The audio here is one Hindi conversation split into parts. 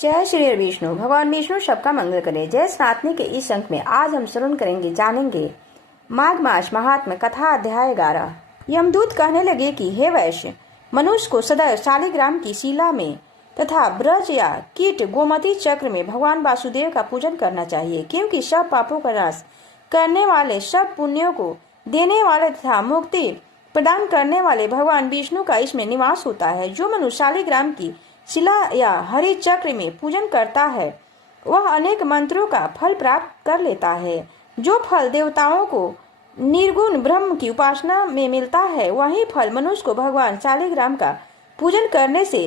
जय श्री विष्णु। भगवान विष्णु सबका मंगल करे। जय सनातनी के इस अंक में आज हम श्रवण करेंगे, जानेंगे माघ मास महात्म्य कथा अध्याय 11। यमदूत कहने लगे कि हे वैश्य, मनुष्य को सदैव शालिग्राम की शिला में तथा ब्रज या कीट गोमती चक्र में भगवान वासुदेव का पूजन करना चाहिए, क्योंकि सब पापों का नाश करने वाले, सब पुण्यों को देने वाले तथा मुक्ति प्रदान करने वाले भगवान विष्णु का इसमें निवास होता है। जो मनुष्य शालिग्राम की शिला या हरि चक्र में पूजन करता है वह अनेक मंत्रों का फल प्राप्त कर लेता है। जो फल देवताओं को निर्गुण ब्रह्म की उपासना में मिलता है, वही फल मनुष्य को भगवान शालिग्राम का पूजन करने से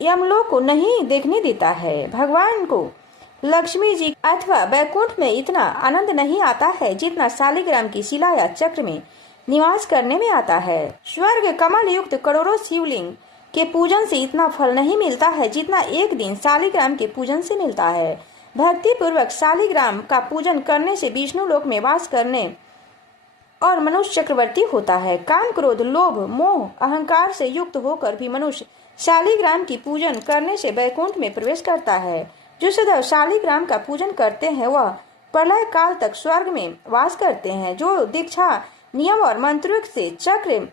यमलोक को नहीं देखने देता है। भगवान को लक्ष्मी जी अथवा वैकुंठ में इतना आनंद नहीं आता है जितना शालिग्राम की शिला या चक्र में निवास करने में आता है। स्वर्ग कमल युक्त करोड़ों शिवलिंग के पूजन से इतना फल नहीं मिलता है जितना एक दिन शालिग्राम के पूजन से मिलता है। भक्ति पूर्वक शालिग्राम का पूजन करने से विष्णु लोक में वास करने और मनुष्य चक्रवर्ती होता है। काम, क्रोध, लोभ, मोह, अहंकार से युक्त होकर भी मनुष्य शालिग्राम की पूजन करने से वैकुंठ में प्रवेश करता है। जो सदैव शालिग्राम का पूजन करते हैं वह प्रलय काल तक स्वर्ग में वास करते हैं। जो दीक्षा, नियम और मंत्रों से चक्र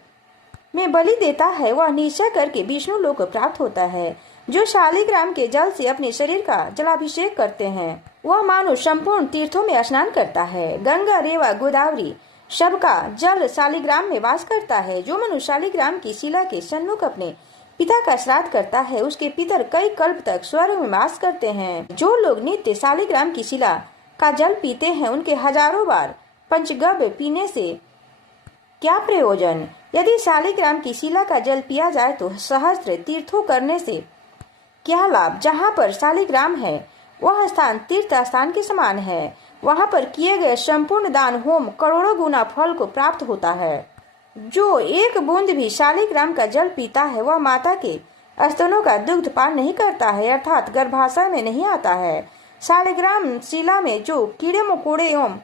में बलि देता है वह निश्चय करके विष्णु लोक को प्राप्त होता है। जो शालिग्राम के जल से अपने शरीर का जलाभिषेक करते हैं वह मानो संपूर्ण तीर्थों में स्नान करता है। गंगा, रेवा, गोदावरी सबका जल शालिग्राम में वास करता है। जो मनुष्य शालिग्राम की शिला के सन्मुख अपने पिता का श्राद्ध करता है उसके पितर कई कल्प तक स्वर्ग में वास करते हैं। जो लोग नित्य शालिग्राम की शिला का जल पीते हैं उनके हजारों बार पंचगव्य पीने से क्या प्रयोजन। यदि शालिग्राम की शिला का जल पिया जाए तो सहस्त्र तीर्थों करने से क्या लाभ। जहाँ पर शालिग्राम है वह स्थान तीर्थ स्थान के समान है। वहाँ पर किए गए संपूर्ण दान होम करोड़ों गुना फल को प्राप्त होता है। जो एक बूंद भी शालिग्राम का जल पीता है वह माता के स्तनों का दुग्ध पान नहीं करता है, अर्थात गर्भाशय में नहीं आता है। शालिग्राम शिला में जो कीड़े मकोड़े एवं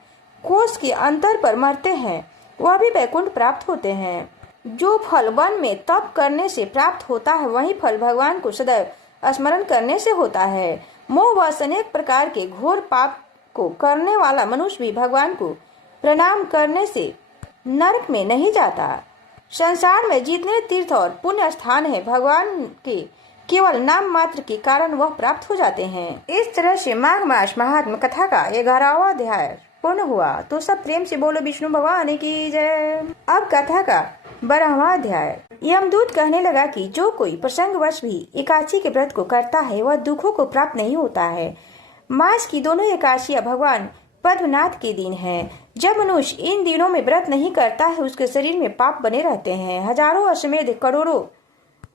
कोष के अंतर पर मरते हैं वह भी वैकुंठ प्राप्त होते हैं। जो फल वन में तप करने से प्राप्त होता है वही फल भगवान को सदैव स्मरण करने से होता है। मोहवश अनेक प्रकार के घोर पाप को करने वाला मनुष्य भी भगवान को प्रणाम करने से नरक में नहीं जाता। संसार में जितने तीर्थ और पुण्य स्थान है भगवान के केवल नाम मात्र के कारण वह प्राप्त हो जाते हैं। इस तरह से माघ मास महात्म्य कथा का 11वां अध्याय पूर्ण हुआ। तो सब प्रेम से बोलो विष्णु भगवान की जय। अब कथा का 12वां अध्याय। यमदूत कहने लगा कि जो कोई प्रसंगवश भी एकादशी के व्रत को करता है वह दुखों को प्राप्त नहीं होता है। मास की दोनों एकादशियां भगवान पद्मनाथ के दिन है। जब मनुष्य इन दिनों में व्रत नहीं करता है उसके शरीर में पाप बने रहते हैं। हजारों अश्वमेध करोड़ों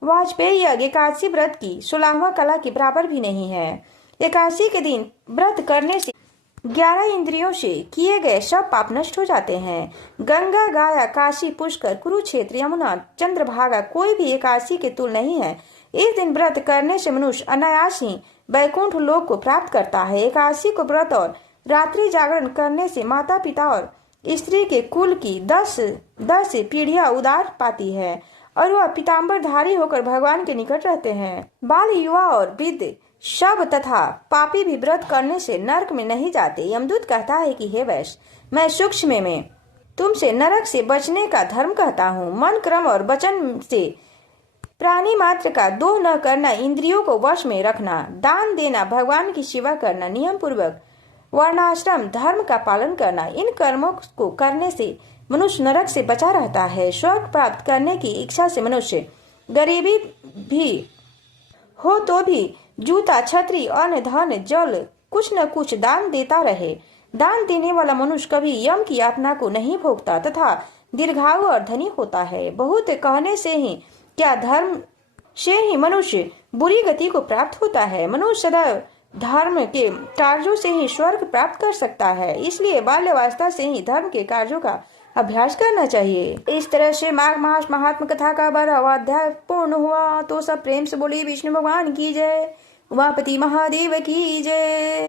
वाजपेयी यज्ञ एकादशी व्रत की 16वां कला के बराबर भी नहीं है। एकादशी के दिन व्रत करने से 11 इंद्रियों से किए गए सब पाप नष्ट हो जाते हैं। गंगा, गाया, काशी, पुष्कर, कुरुक्षेत्र, यमुना, चंद्रभागा कोई भी एकादशी के तुल्य नहीं है। इस दिन व्रत करने से मनुष्य अनायास ही वैकुंठ लोक को प्राप्त करता है। एकादशी को व्रत और रात्रि जागरण करने से माता पिता और स्त्री के कुल की 10 पीढ़ियां उदार पाती है और वह पीताम्बरधारी होकर भगवान के निकट रहते हैं। बाल, युवा और वृद्ध शव तथा पापी भी व्रत करने से नरक में नहीं जाते। यमदूत कहता है कि हे वैश्य, मैं सूक्ष्म में तुमसे नरक से बचने का धर्म कहता हूँ। मन, क्रम और वचन से प्राणी मात्र का दोह न करना, इंद्रियों को वश में रखना, दान देना, भगवान की सेवा करना, नियम पूर्वक वर्णाश्रम धर्म का पालन करना, इन कर्मों को करने से मनुष्य नरक से बचा रहता है। स्वर्ग प्राप्त करने की इच्छा से मनुष्य गरीबी भी हो तो भी जूता, छतरी, अन्न, धन, जल कुछ न कुछ दान देता रहे। दान देने वाला मनुष्य कभी यम की यातना को नहीं भोगता तथा दीर्घायु और धनी होता है। बहुत कहने से ही क्या, धर्म से ही मनुष्य बुरी गति को प्राप्त होता है। मनुष्य सदैव धर्म के कार्यों से ही स्वर्ग प्राप्त कर सकता है। इसलिए बाल्यावस्था से ही धर्म के कार्यों का अभ्यास करना चाहिए। इस तरह से माघ मास महात्म्य कथा का 12वां अध्याय पूर्ण हुआ। तो सब प्रेम से बोलिए विष्णु भगवान की जय, उमापति महादेव की जय।